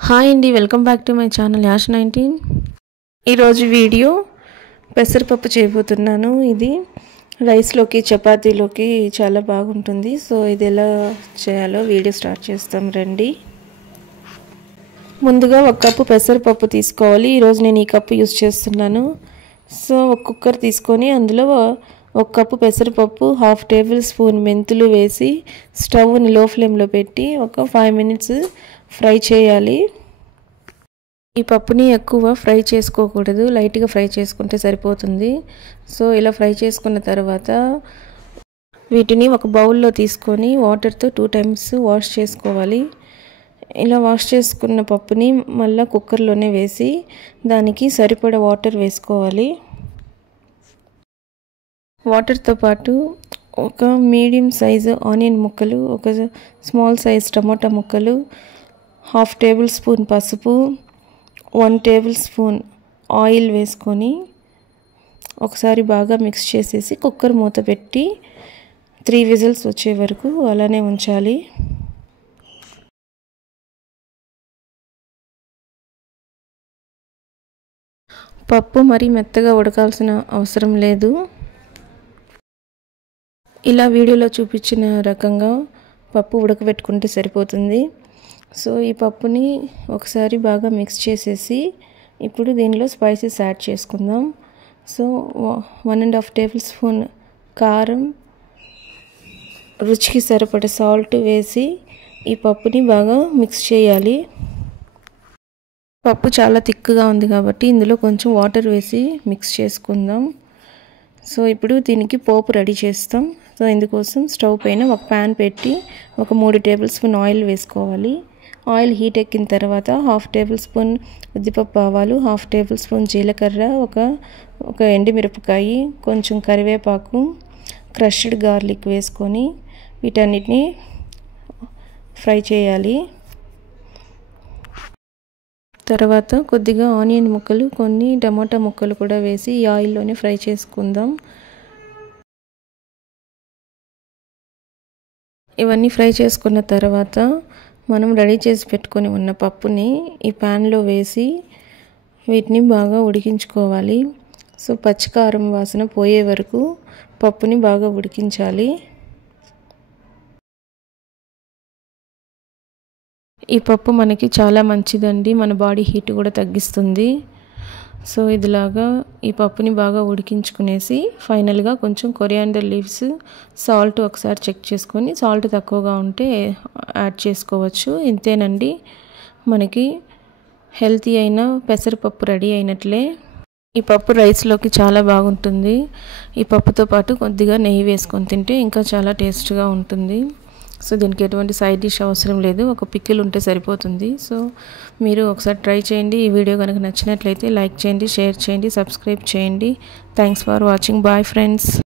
Hi అండి, welcome back to my channel Yash 19. ఈరోజు video పెసరపప్పు చేయబోతున్నాను. ఇది రైస్లోకి చపాతీలోకి చాలా బాగుంటుంది. సో ఇది ఎలా చేయాలో వీడియో స్టార్ట్ చేస్తాం రండి. ముందుగా 1 కప్పు పెసరపప్పు తీసుకోవాలి. ఈరోజు నేను ఈ కప్పు యూజ్ చేస్తున్నాను. సో ఒక కుక్కర్ తీసుకొని అందులో 1 కప్పు పెసరపప్పు, 1/2 టేబుల్ స్పూన్ మెంతులు వేసి స్టవ్ని లో ఫ్లేమ్లో పెట్టి ఒక 5 మినిట్స్ ఫ్రై చేయాలి. ఈ పప్పుని ఎక్కువ ఫ్రై చేసుకోకూడదు, లైట్గా ఫ్రై చేసుకుంటే సరిపోతుంది. సో ఇలా ఫ్రై చేసుకున్న తర్వాత వీటిని ఒక బౌల్లో తీసుకొని వాటర్తో 2 టైమ్స్ వాష్ చేసుకోవాలి. ఇలా వాష్ చేసుకున్న పప్పుని మళ్ళీ కుక్కర్లోనే వేసి దానికి సరిపడా వాటర్ వేసుకోవాలి. వాటర్తో పాటు ఒక మీడియం సైజు ఆనియన్ ముక్కలు, ఒక స్మాల్ సైజ్ టమాటా ముక్కలు, 1/2 టేబుల్ స్పూన్ పసుపు, 1 టేబుల్ స్పూన్ ఆయిల్ వేసుకొని ఒకసారి బాగా మిక్స్ చేసేసి కుక్కర్ మూత పెట్టి 3 విజిల్స్ వచ్చే వరకు అలానే ఉంచాలి. పప్పు మరీ మెత్తగా ఉడకాల్సిన అవసరం లేదు. ఇలా వీడియోలో చూపించిన రకంగా పప్పు ఉడకబెట్టుకుంటే సరిపోతుంది. సో ఈ పప్పుని ఒకసారి బాగా మిక్స్ చేసేసి ఇప్పుడు దీనిలో స్పైసెస్ యాడ్ చేసుకుందాం. సో 1.5 టేబుల్ స్పూన్ కారం, రుచికి సరిపడే సాల్ట్ వేసి ఈ పప్పుని బాగా మిక్స్ చేయాలి. పప్పు చాలా థిక్గా ఉంది కాబట్టి ఇందులో కొంచెం వాటర్ వేసి మిక్స్ చేసుకుందాం. సో ఇప్పుడు దీనికి పోపు రెడీ చేస్తాం. సో ఇందుకోసం స్టవ్ పైన ఒక ప్యాన్ పెట్టి ఒక 3 టేబుల్ స్పూన్ ఆయిల్ వేసుకోవాలి. ఆయిల్ హీట్ ఎక్కిన తర్వాత 1/2 టేబుల్ స్పూన్ ఉద్దిపప్పు ఆవాలు, 1/2 టేబుల్ స్పూన్ జీలకర్ర, ఒక ఎండుమిరపకాయ, కొంచెం కరివేపాకు, క్రష్డ్ గార్లిక్ వేసుకొని వీటన్నిటిని ఫ్రై చేయాలి. తర్వాత కొద్దిగా ఆనియన్ ముక్కలు, కొన్ని టమాటా ముక్కలు కూడా వేసి ఈ ఆయిల్లోనే ఫ్రై చేసుకుందాం. ఇవన్నీ ఫ్రై చేసుకున్న తర్వాత మనం రెడీ చేసి పెట్టుకొని ఉన్న పప్పుని ఈ ప్యాన్లో వేసి వీటిని బాగా ఉడికించుకోవాలి. సో పచ్చికారం వాసన పోయే వరకు పప్పుని బాగా ఉడికించాలి. ఈ పప్పు మనకి చాలా మంచిదండి, మన బాడీ హీట్ కూడా తగ్గిస్తుంది. సో ఇదిలాగా ఈ పప్పుని బాగా ఉడికించుకునేసి ఫైనల్గా కొంచెం కొరియాండర్ లీవ్స్, సాల్ట్ ఒకసారి చెక్ చేసుకొని సాల్ట్ తక్కువగా ఉంటే యాడ్ చేసుకోవచ్చు. ఇంతేనండి, మనకి హెల్తీ అయిన పెసరపప్పు రెడీ అయినట్లే. ఈ పప్పు రైస్లోకి చాలా బాగుంటుంది. ఈ పప్పుతో పాటు కొద్దిగా నెయ్యి వేసుకొని తింటే ఇంకా చాలా టేస్ట్గా ఉంటుంది. సో దీనికి ఎటువంటి సైడ్ డిష్ అవసరం లేదు, ఒక పికిల్ ఉంటే సరిపోతుంది. సో మీరు ఒకసారి ట్రై చేయండి. ఈ వీడియో కనుక నచ్చినట్లయితే లైక్ చేయండి, షేర్ చేయండి, సబ్స్క్రైబ్ చేయండి. Thanks for watching. Bye friends.